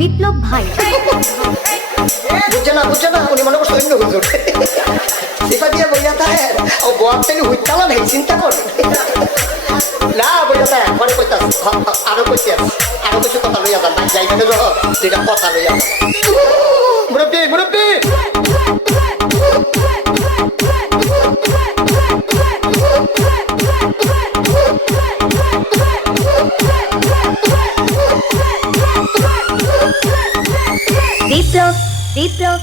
বিপ্লব ভাই বুঝছে না উনি মনে করছে অন্য হুজুর সিফা দিয়ে বইয়া থাকে ও গোয়ার থেকে হুইতালা নেই চিন্তা কর না বইয়া থাকে পরে কইতাস আরো কইতাস আরো কিছু কথা লইয়া যান যাইবে না যেটা কথা লইয়া মুরব্বী বিপ্লব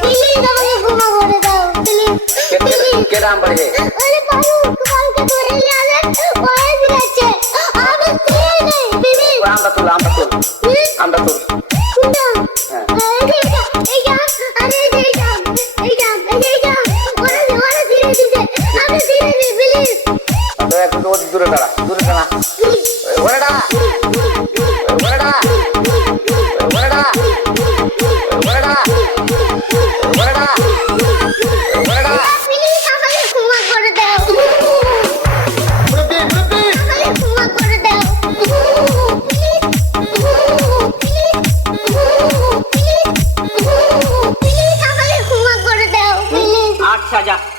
প্লিজ আমাকে ক্ষমা করে দাও প্লিজ কে নাম বলে আরে কালকে ধরে নিয়ে আসেন ওই দিচ্ছে আমি ছেড়ে নেই প্লিজ আমরা তুল দূরে দাঁড়া আচ্ছা যা